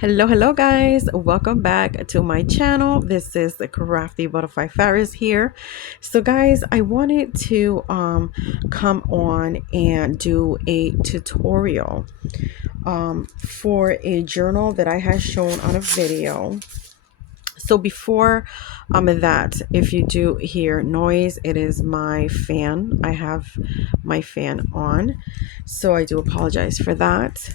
Hello guys, welcome back to my channel. This is the Crafty Butterfly Faris here. So guys, I wanted to come on and do a tutorial for a journal that I had shown on a video. So before that, if you do hear noise, it is my fan. I have my fan on, so I do apologize for that.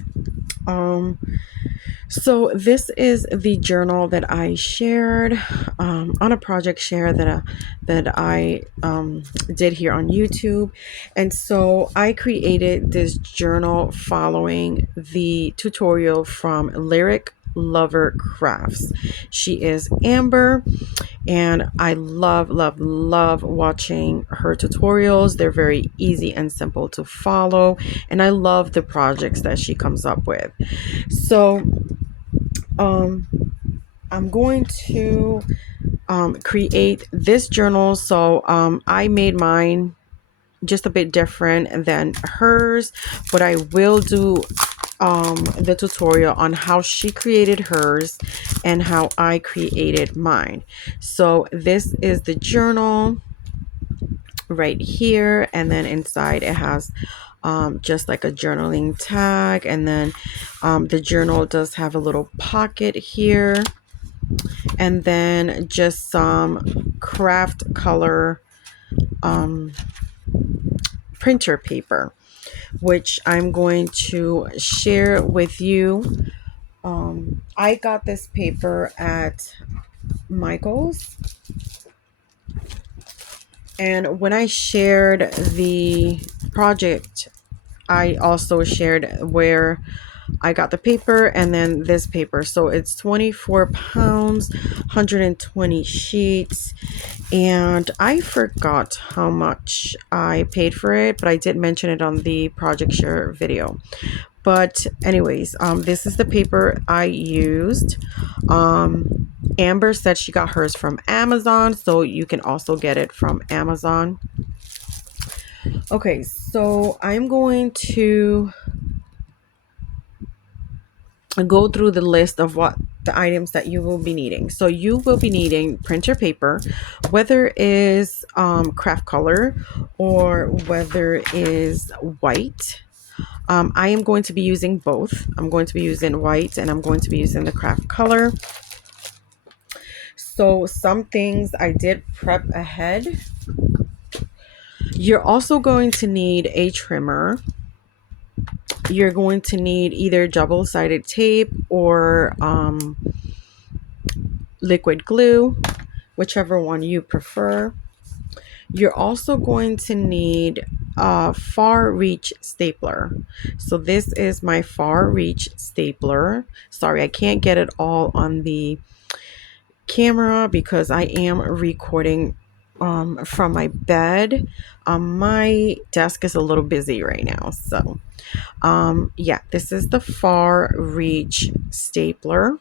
So this is the journal that I shared on a project share that I did here on YouTube. And so I created this journal following the tutorial from Lyric Lover Crafts. She is Amber, and I love watching her tutorials. They're very easy and simple to follow, and I love the projects that she comes up with. So um, I'm going to create this journal. So I made mine just a bit different than hers, but I will do the tutorial on how she created hers and how I created mine. So this is the journal right here, and then inside it has just like a journaling tag, and then the journal does have a little pocket here, and then just some craft color printer paper, which I'm going to share with you. I got this paper at Michael's, and when I shared the project, I also shared where I got the paper and then this paper. So it's 24 pounds, 120 sheets, and I forgot how much I paid for it, but I did mention it on the project share video. But anyways, this is the paper I used. Amber said she got hers from Amazon, so you can also get it from Amazon. Okay, so I'm going to go through the list of what the items that you will be needing. So you will be needing printer paper, whether it is craft color or whether it is white. I am going to be using both. I'm going to be using white and I'm going to be using the craft color. So some things I did prep ahead. You're also going to need a trimmer. You're going to need either double-sided tape or liquid glue, whichever one you prefer. You're also going to need a far reach stapler. So this is my far reach stapler. Sorry, I can't get it all on the camera because I am recording from my bed. My desk is a little busy right now. So yeah, this is the far reach stapler.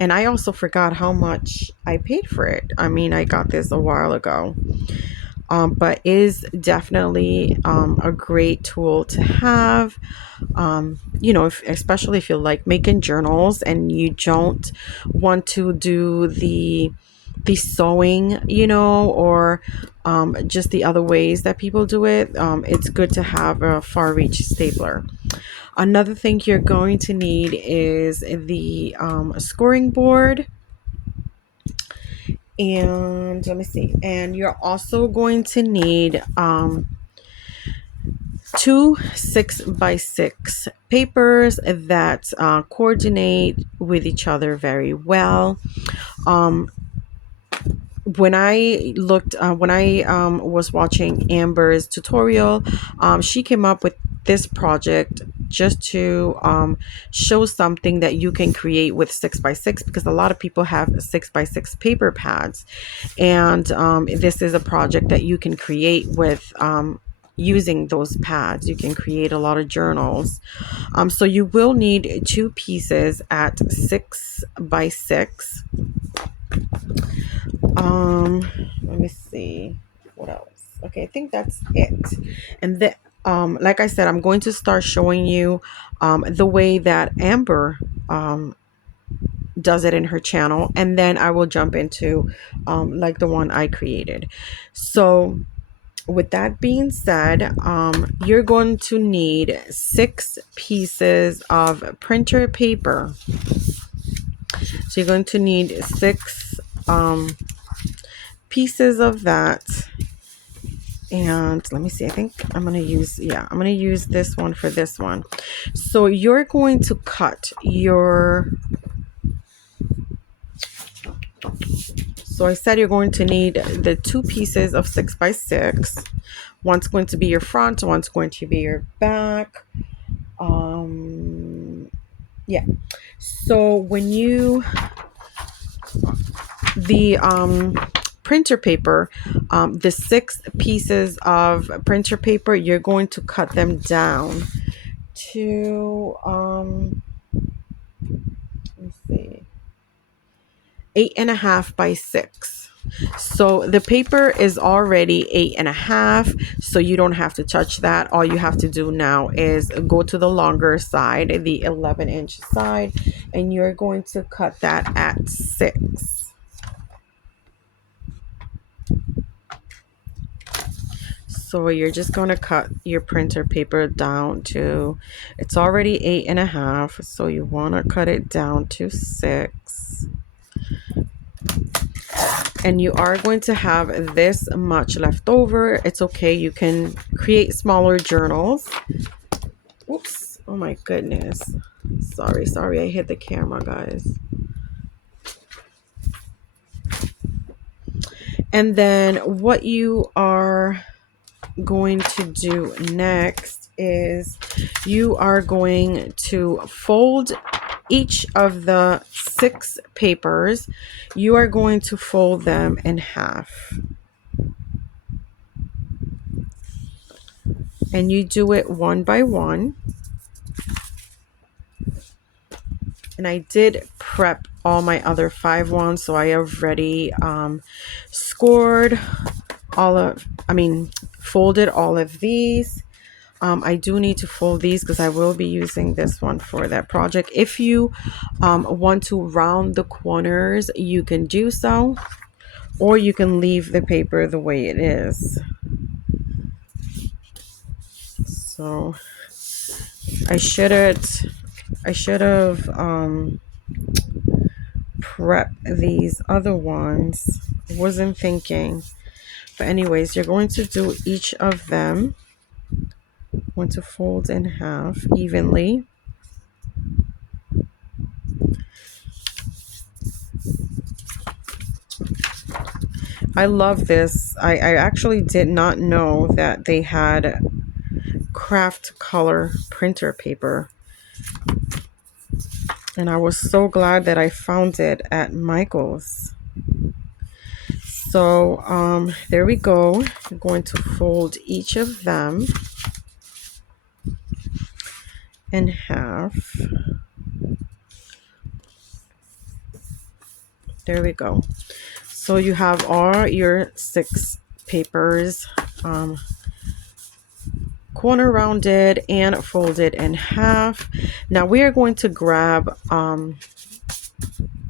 And I also forgot how much I paid for it. I mean, I got this a while ago. But is definitely a great tool to have. You know, especially if you like making journals and you don't want to do the sewing, you know, or just the other ways that people do it. It's good to have a far reach stapler. Another thing you're going to need is the scoring board. And let me see. And you're also going to need two 6x6 papers that coordinate with each other very well. When I looked, when I was watching Amber's tutorial, she came up with this project just to show something that you can create with 6x6, because a lot of people have 6x6 paper pads, and this is a project that you can create with using those pads. You can create a lot of journals. So you will need two pieces at 6x6. Let me see what else. Okay, I think that's it. And then like I said, I'm going to start showing you the way that Amber does it in her channel, and then I will jump into like the one I created. So with that being said, you're going to need 6 pieces of printer paper. So you're going to need 6 pieces of that. And let me see, I think I'm going to use, I'm going to use this one for this one. So you're going to cut your, so I said you're going to need the 2 pieces of 6 by 6. One's going to be your front, one's going to be your back. Yeah. So when you, the printer paper, the 6 pieces of printer paper, you're going to cut them down to let's see, 8.5 by 6. So the paper is already 8.5, so you don't have to touch that. All you have to do now is go to the longer side, the 11-inch side, and you're going to cut that at 6. So you're just going to cut your printer paper down to, it's already 8.5, so you want to cut it down to 6. And you are going to have this much left over. It's okay. You can create smaller journals. Oops. Oh my goodness. Sorry. I hit the camera, guys. And then what you are going to do next is you are going to fold each of the 6 papers. You are going to fold them in half, and you do it one by one. And I did prep all my other 5 ones, so I already scored all of, folded all of these. I do need to fold these because I will be using this one for that project. If you want to round the corners, you can do so, or you can leave the paper the way it is. So I should have prep these other ones. Wasn't thinking. But anyways, you're going to do each of them. Want to fold in half evenly. I love this. I actually did not know that they had craft color printer paper. And I was so glad that I found it at Michael's. So there we go. I'm going to fold each of them in half. There we go. So you have all your 6 papers corner rounded and folded in half. Now we are going to grab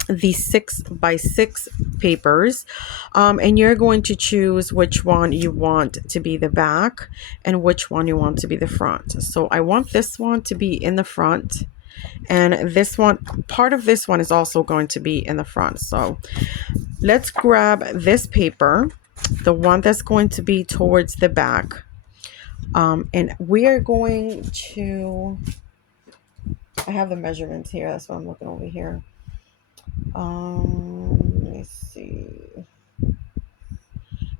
the 6 by 6 papers, and you're going to choose which one you want to be the back and which one you want to be the front. So I want this one to be in the front, and this one, part of this one is also going to be in the front. So let's grab this paper, the one that's going to be towards the back, and we are going to, I have the measurements here, that's what I'm looking over here. Let me see.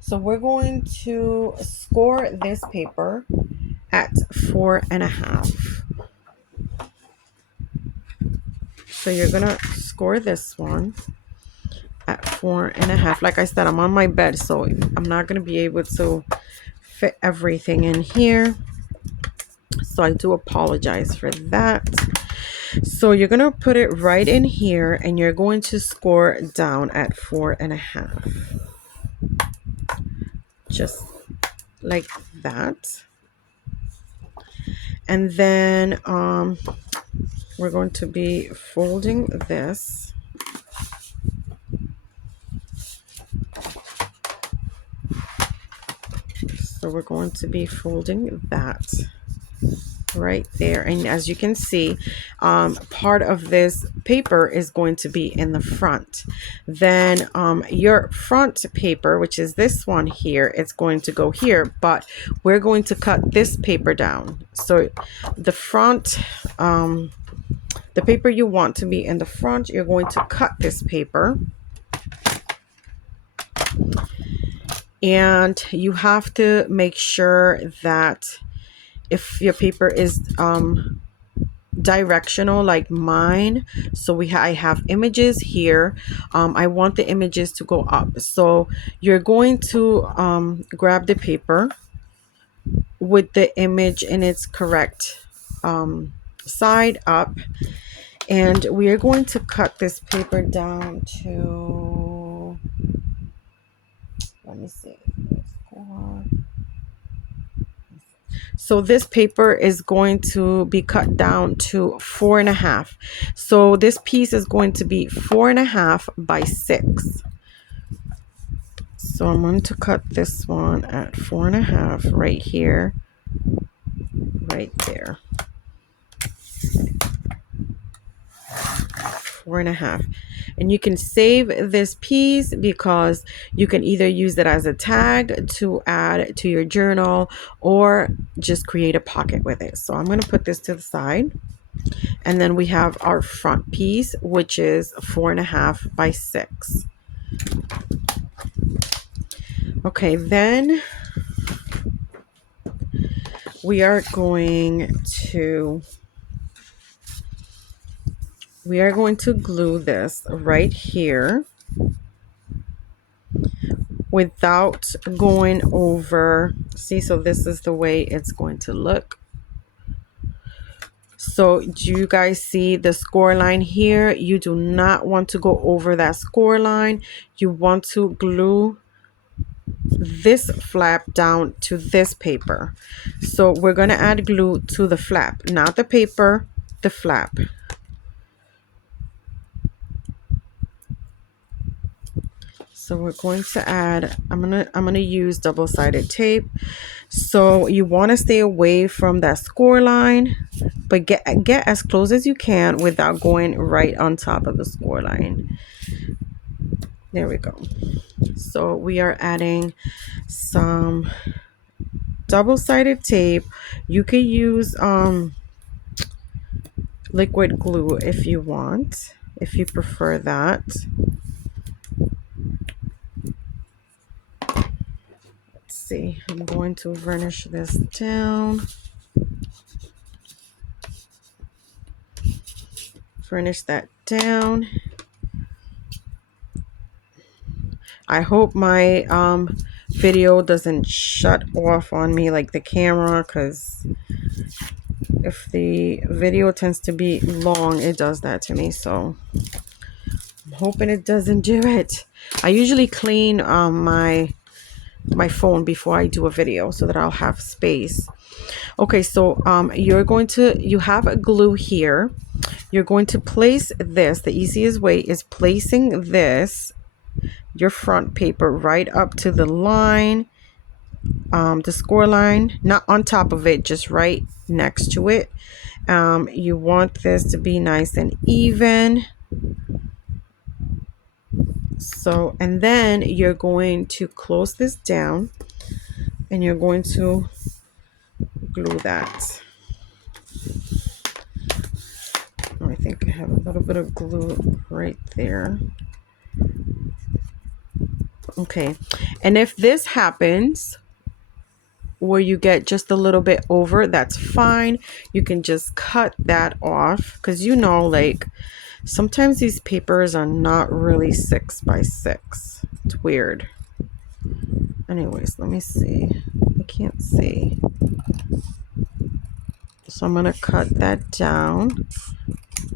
So we're going to score this paper at 4.5. So you're gonna score this one at 4.5. Like I said, I'm on my bed, so I'm not gonna be able to fit everything in here. So I do apologize for that. So you're going to put it right in here, and you're going to score down at 4.5. Just like that. And then we're going to be folding this. So we're going to be folding that right there, and as you can see, part of this paper is going to be in the front. Then your front paper, which is this one here, it's going to go here, but we're going to cut this paper down. So the front, the paper you want to be in the front, you're going to cut this paper, and you have to make sure that if your paper is directional like mine, so I have images here, I want the images to go up. So you're going to grab the paper with the image in its correct side up, and we are going to cut this paper down to, let me see, so this paper is going to be cut down to 4.5. So this piece is going to be 4.5 by 6. So I'm going to cut this one at 4.5 right here, right there. 4.5. And you can save this piece because you can either use it as a tag to add to your journal or just create a pocket with it. So I'm going to put this to the side. And then we have our front piece, which is 4.5 by 6. Okay, then we are going to glue this right here without going over. See, so this is the way it's going to look. So do you guys see the score line here? You do not want to go over that score line. You want to glue this flap down to this paper. So we're going to add glue to the flap, not the paper, the flap. So we're going to add, I'm gonna use double-sided tape. So you want to stay away from that score line, but get as close as you can without going right on top of the score line. There we go. So we are adding some double-sided tape. You can use liquid glue if you want, if you prefer that. See, I'm going to varnish this down. Varnish that down. I hope my video doesn't shut off on me like the camera, because if the video tends to be long, it does that to me. So I'm hoping it doesn't do it. I usually clean my phone before I do a video so that I'll have space. Okay, so you have a glue here. You're going to place this, the easiest way is placing this, your front paper, right up to the line, the score line, not on top of it, just right next to it. You want this to be nice and even. So, and then you're going to close this down and you're going to glue that. Oh, I think I have a little bit of glue right there. Okay, and if this happens where you get just a little bit over, that's fine. You can just cut that off, because you know, like, sometimes these papers are not really 6 by 6. It's weird. Anyways, let me see. I can't see. So I'm going to cut that down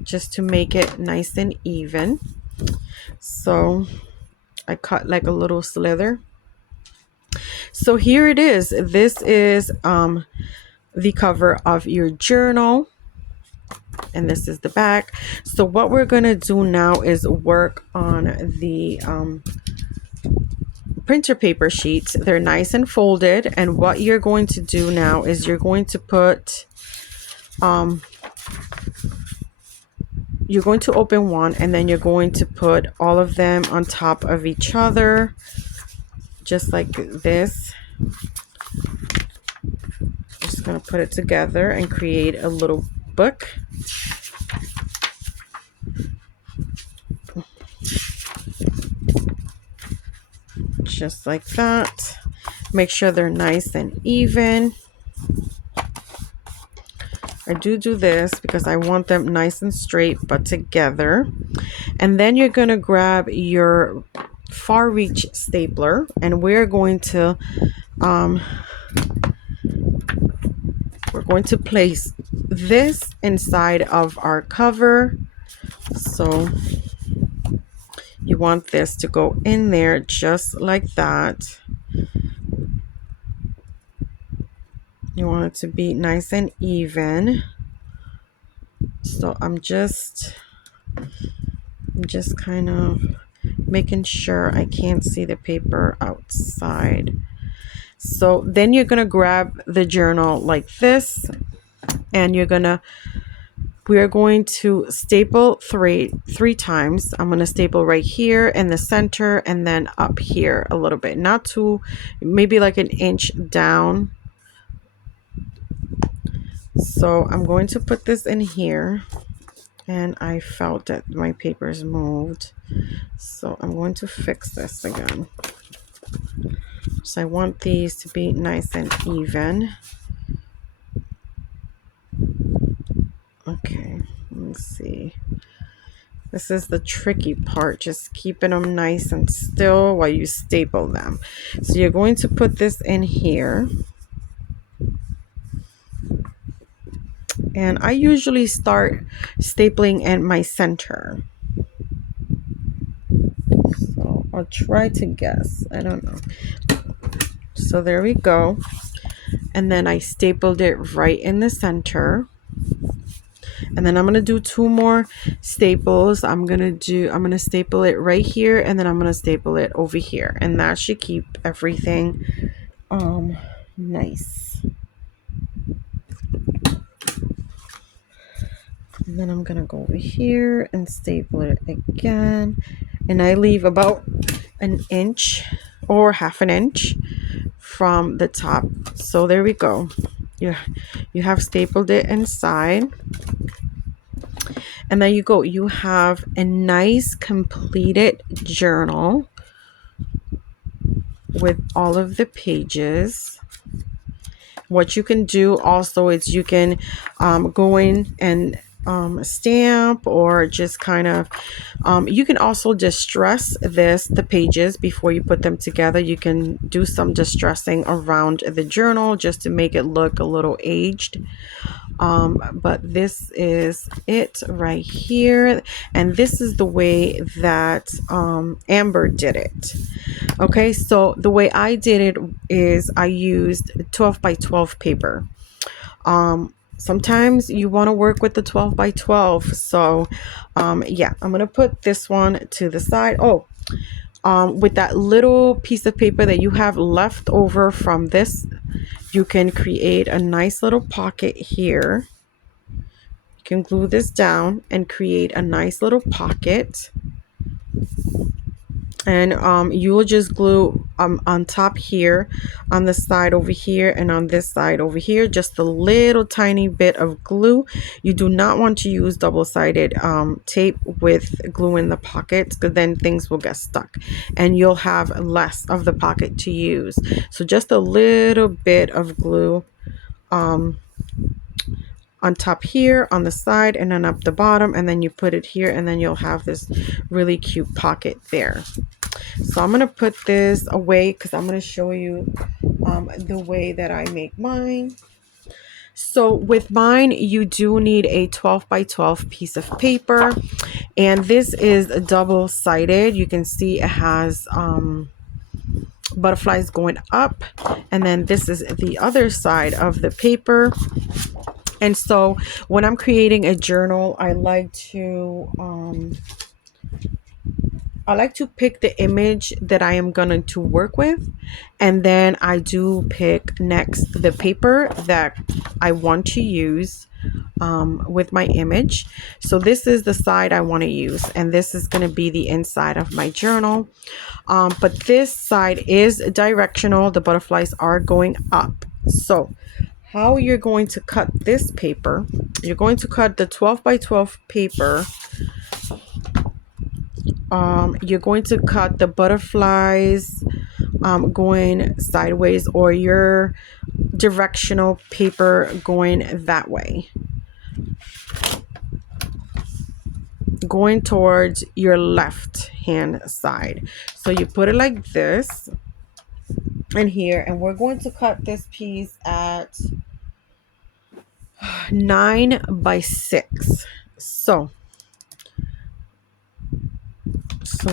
just to make it nice and even. So I cut like a little slither. So here it is. This is the cover of your journal. and this is the back. So what we're going to do now is work on the printer paper sheets. They're nice and folded, and what you're going to do now is you're going to put you're going to open one, and then you're going to put all of them on top of each other, just like this. Just going to put it together and create a little book. Just like that. Make sure they're nice and even. I do this because I want them nice and straight but together. And then you're going to grab your far reach stapler, and we're going to place this inside of our cover. So you want this to go in there just like that. You want it to be nice and even. So I'm just kind of making sure I can't see the paper outside. So then you're going to grab the journal like this, and we're going to staple three times. I'm going to staple right here in the center, and then up here a little bit, not too, maybe like an inch down. So I'm going to put this in here, and I felt that my papers moved. So I'm going to fix this again. So I want these to be nice and even. Okay, let's see. This is the tricky part, just keeping them nice and still while you staple them. So you're going to put this in here. And I usually start stapling in my center. So I'll try to guess. I don't know. So there we go. And then I stapled it right in the center. And then I'm going to do two more staples. I'm going to staple it right here, and then I'm going to staple it over here. And that should keep everything nice. And then I'm going to go over here and staple it again. And I leave about an inch or half an inch from the top. So there we go. You have stapled it inside. And there you go. You have a nice completed journal with all of the pages. What you can do also is you can go in and stamp, or just kind of you can also distress the pages before you put them together. You can do some distressing around the journal just to make it look a little aged. But this is it right here, and this is the way that Amber did it. Okay, so the way I did it is I used 12 by 12 paper. Sometimes you want to work with the 12 by 12. So yeah, I'm gonna put this one to the side. With that little piece of paper that you have left over from this, you can create a nice little pocket here. You can glue this down and create a nice little pocket. And you will just glue on top here, on the side over here, and on this side over here, just a little tiny bit of glue. You do not want to use double-sided tape with glue in the pockets, because then things will get stuck and you'll have less of the pocket to use. So just a little bit of glue on top here, on the side, and then up the bottom, and then you put it here, and then you'll have this really cute pocket there. So I'm going to put this away because I'm going to show you the way that I make mine. So with mine, you do need a 12 by 12 piece of paper, and this is double-sided. You can see it has butterflies going up, and then this is the other side of the paper. And so when I'm creating a journal, I like to pick the image that I am going to work with, and then I do pick next the paper that I want to use with my image. So this is the side I want to use, and this is going to be the inside of my journal. But this side is directional. The butterflies are going up. So how you're going to cut this paper, you're going to cut the 12 by 12 paper. You're going to cut the butterflies going sideways, or your directional paper going that way, going towards your left hand side. So you put it like this and here, and we're going to cut this piece at 9 by 6. So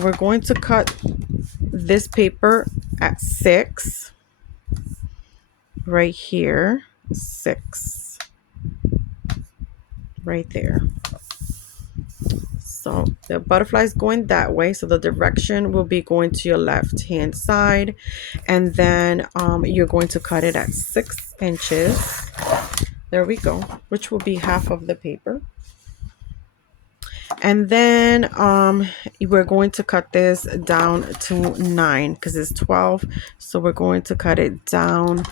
we're going to cut this paper at 6 right here, 6 right there. So the butterfly is going that way, so the direction will be going to your left hand side, and then you're going to cut it at 6 inches. There we go, which will be half of the paper. And then we're going to cut this down to 9 because it's 12. So we're going to cut it down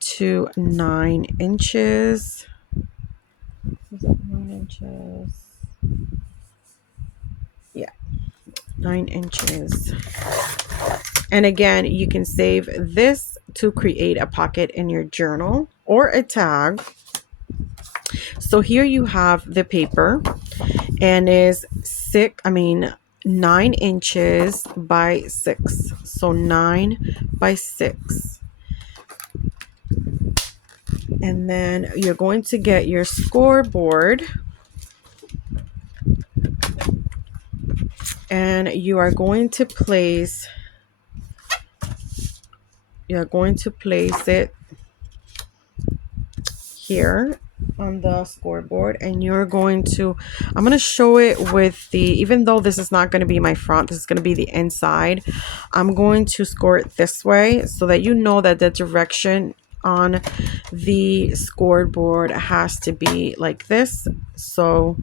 to 9 inches. Is it 9 inches? Yeah, 9 inches. And again, you can save this to create a pocket in your journal or a tag. So here you have the paper, and is 9 inches by 6. So 9 by 6. And then you're going to get your scoreboard, and you are going to place it here on the scoreboard, and I'm going to show it with even though this is not going to be my front, this is going to be the inside. I'm going to score it this way so that you know that the direction on the scoreboard has to be like this. So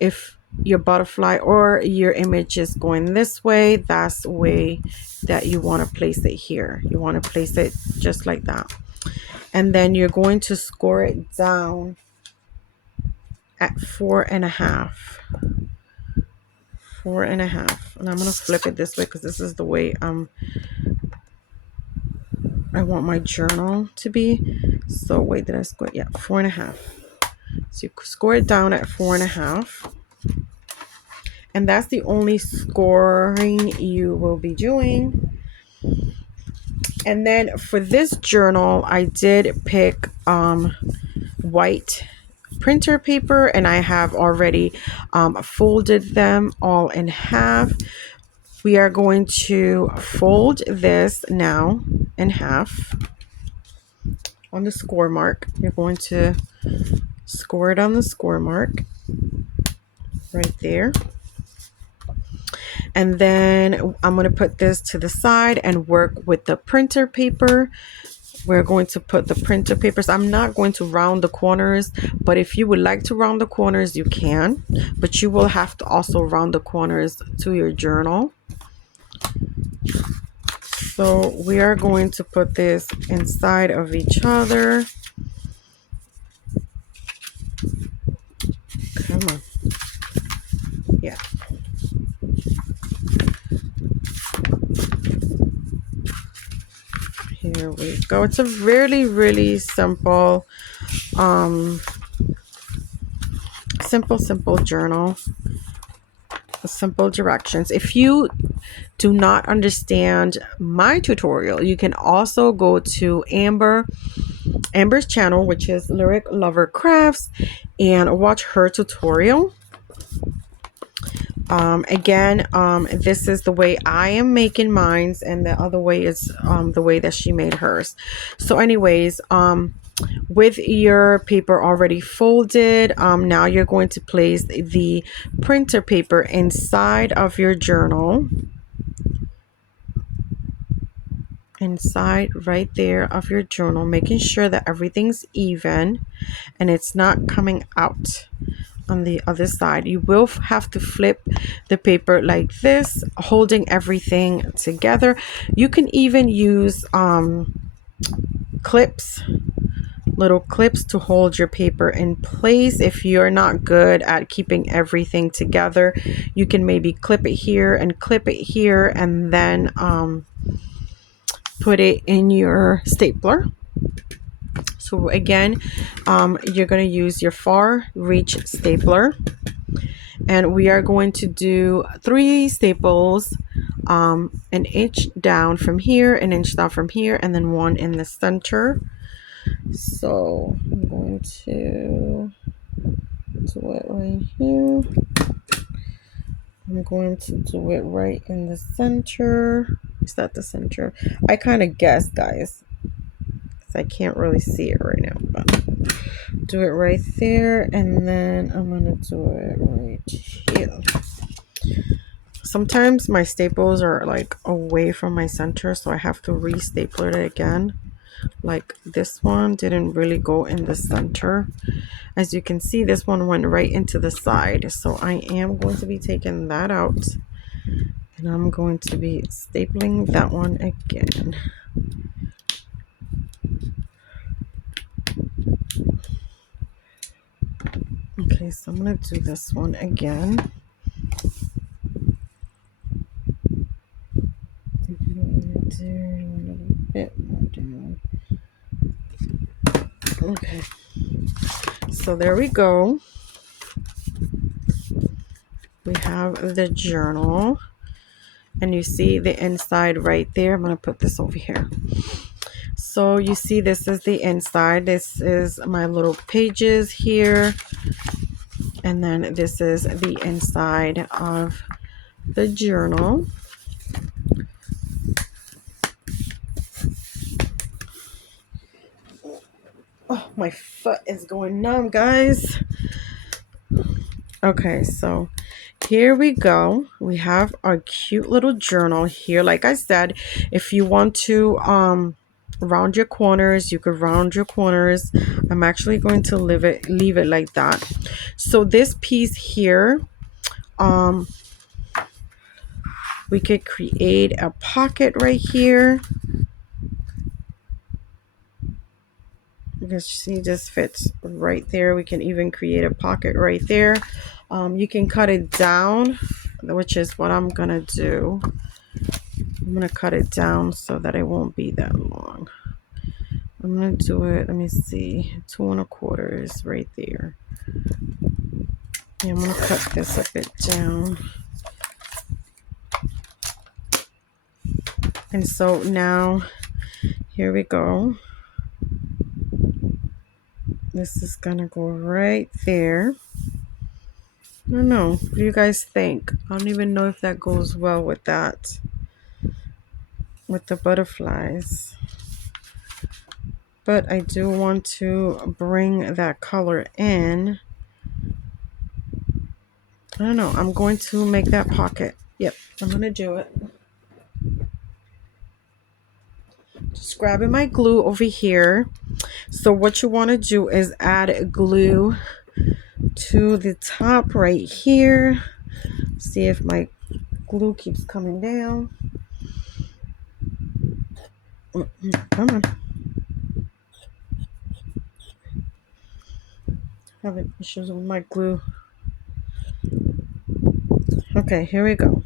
if your butterfly or your image is going this way, that's the way that you want to place it here. You want to place it just like that. And then you're going to score it down at 4.5. 4.5. And I'm going to flip it this way because this is the way I want my journal to be. So wait, did I score it? Yeah, 4.5. So you score it down at 4.5. And that's the only scoring you will be doing. And then for this journal, I did pick white printer paper, and I have already folded them all in half. We are going to fold this now in half on the score mark. You're going to score it on the score mark right there. And then I'm going to put this to the side and work with the printer paper. We're going to put the printer papers. I'm not going to round the corners, but if you would like to round the corners, you can. But you will have to also round the corners to your journal. So we are going to put this inside of each other. Come on. Yeah. Here we go. It's a really, really simple, simple journal. Simple directions. If you do not understand my tutorial, you can also go to Amber's channel, which is Lyric Lover Crafts, and watch her tutorial. Again, this is the way I am making mines, and the other way is the way that she made hers. So anyways, With your paper already folded, now you're going to place the printer paper inside of your journal. Inside right there of your journal, making sure that everything's even and it's not coming out on the other side. You will have to flip the paper like this, holding everything together. You can even use clips, little clips to hold your paper in place. If you're not good at keeping everything together, you can maybe clip it here and clip it here, and then put it in your stapler. So again, you're going to use your far reach stapler, and we are going to do 3 staples, an inch down from here, an inch down from here, and then 1 in the center. So I'm going to do it right here. I'm going to do it right in the center. Is that the center? I kind of guessed, guys. I can't really see it right now, but do it right there, and then I'm gonna do it right here. Sometimes my staples are like away from my center, so I have to re-stapler it again. Like this one didn't really go in the center. As you can see, this one went right into the side, so I am going to be taking that out, and I'm going to be stapling that one again. Okay, so I'm going to do this one again. Do a little bit more down. Okay, so there we go. We have the journal, and you see the inside right there. I'm going to put this over here. So you see this is the inside. This is my little pages here. And then this is the inside of the journal. Oh, my foot is going numb, guys. Okay, so here we go. We have our cute little journal here. Like I said, if you want to round your corners, you could round your corners. I'm actually going to leave it like that. So this piece here, we could create a pocket right here, because she just fits right there. We can even create a pocket right there. You can cut it down, which is what I'm gonna do. I'm gonna cut it down so that it won't be that long. I'm gonna do it, let me see, 2 1/4 right there. Yeah, I'm gonna cut this a bit down. And so now, here we go. This is gonna go right there. I don't know. What do you guys think? I don't even know if that goes well with that. With the butterflies. But I do want to bring that color in. I don't know. I'm going to make that pocket. Yep, I'm going to do it. Just grabbing my glue over here. So what you want to do is add glue to the top right here. See if my glue keeps coming down. Come on. Having issues with my glue. Okay, here we go.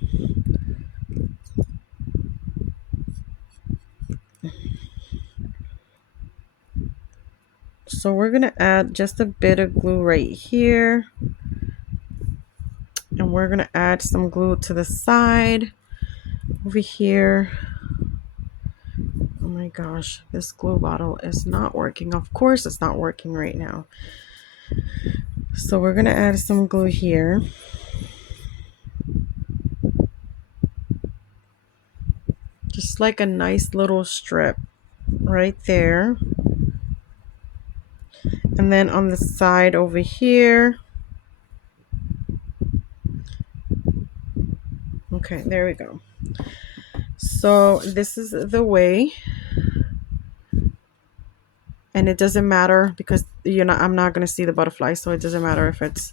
So we're going to add just a bit of glue right here. And we're going to add some glue to the side over here. Oh my gosh, this glue bottle is not working. Of course it's not working right now. So we're going to add some glue here. Just like a nice little strip right there. And then on the side over here. Okay, there we go. So this is the way. And it doesn't matter because I'm not going to see the butterfly, so it doesn't matter if it's,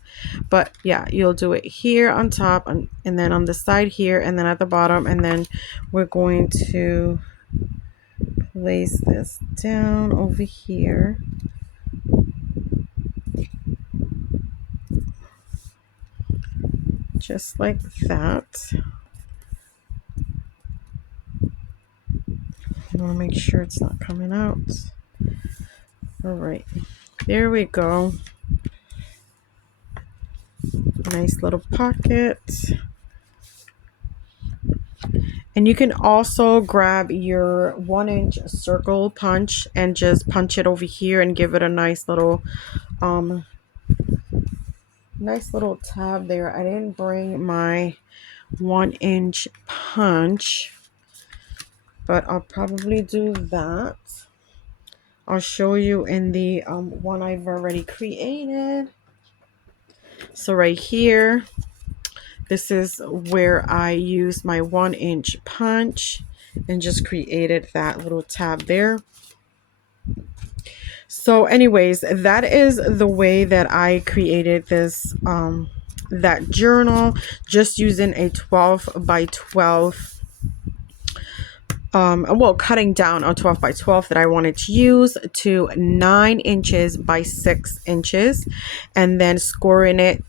but yeah, you'll do it here on top and then on the side here and then at the bottom, and then we're going to place this down over here. Just like that. I want to make sure it's not coming out. All right, there we go. Nice little pocket. And you can also grab your 1-inch circle punch and just punch it over here and give it a nice little tab there. I didn't bring my 1-inch punch, but I'll probably do that. I'll show you in the one I've already created. So right here, this is where I use my 1-inch punch and just created that little tab there. So anyways, that is the way that I created this that journal, just using a 12 by 12 well, cutting down on 12 by 12 that I wanted to use to 9 inches by 6 inches, and then scoring it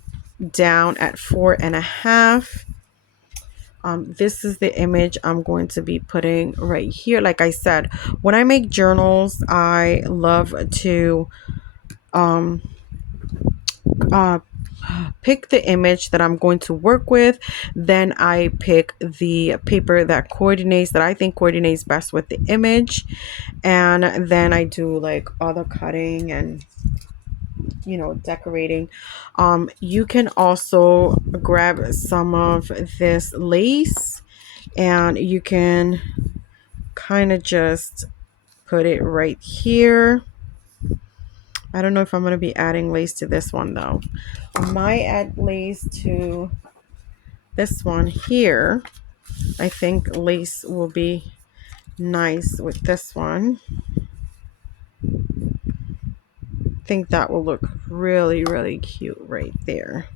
down at 4.5. This is the image I'm going to be putting right here. Like I said, when I make journals, I love to pick the image that I'm going to work with. Then I pick the paper that I think coordinates best with the image. And then I do like other cutting and decorating. You can also grab some of this lace and you can kind of just put it right here. I don't know if I'm going to be adding lace to this one though. I might add lace to this one here. I think lace will be nice with this one. I think that will look really, really cute right there.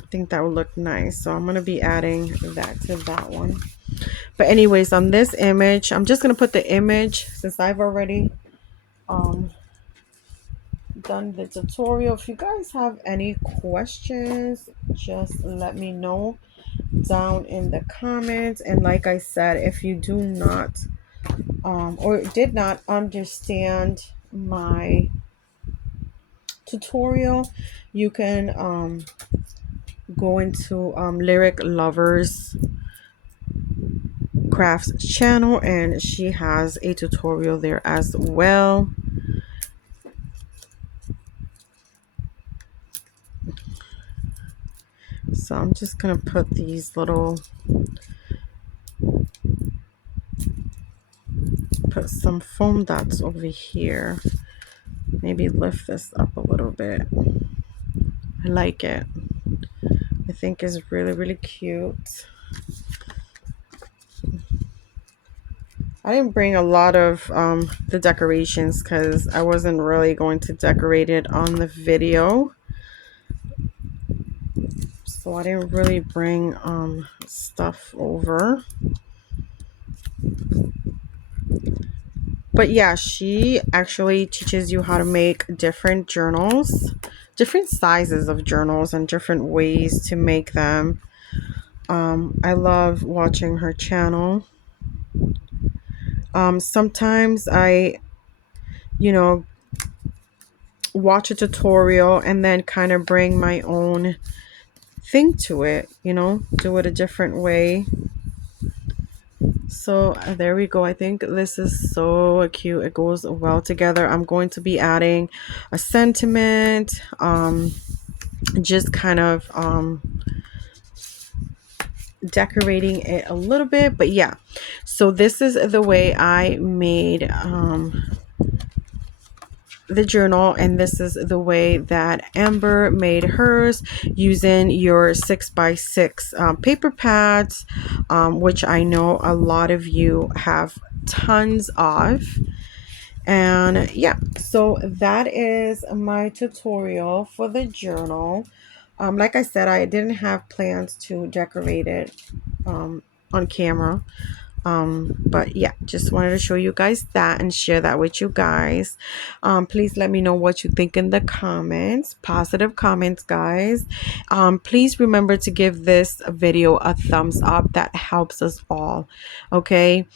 I think that will look nice. So I'm going to be adding that to that one. But anyways, on this image, I'm just going to put the image since I've already done the tutorial. If you guys have any questions, just let me know down in the comments. And like I said, if you do not or did not understand my tutorial, you can go into Lyric Lovers Crafts channel, and she has a tutorial there as well. So I'm just gonna put these little, put some foam dots over here. Maybe lift this up a little bit. I like it. I think it's really, really cute. I didn't bring a lot of the decorations because I wasn't really going to decorate it on the video. So I didn't really bring stuff over. But yeah, she actually teaches you how to make different journals, different sizes of journals, and different ways to make them. I love watching her channel. Sometimes I, watch a tutorial and then kind of bring my own thing to it, do it a different way. So there we go. I think this is so cute. It goes well together. I'm going to be adding a sentiment, just kind of decorating it a little bit. But yeah, so this is the way I made the journal, and this is the way that Amber made hers, using your 6x6 paper pads, which I know a lot of you have tons of. And yeah, so that is my tutorial for the journal. Like I said, I didn't have plans to decorate it on camera. But yeah, just wanted to show you guys that and share that with you guys. Please let me know what you think in the comments, positive comments, guys. Please remember to give this video a thumbs up. That helps us all. Okay.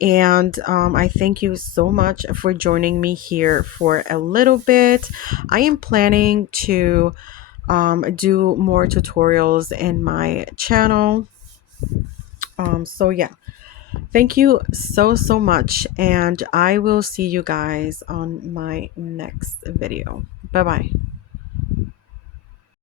And I thank you so much for joining me here for a little bit. I am planning to do more tutorials in my channel. So yeah, thank you so much, and I will see you guys on my next video. Bye bye.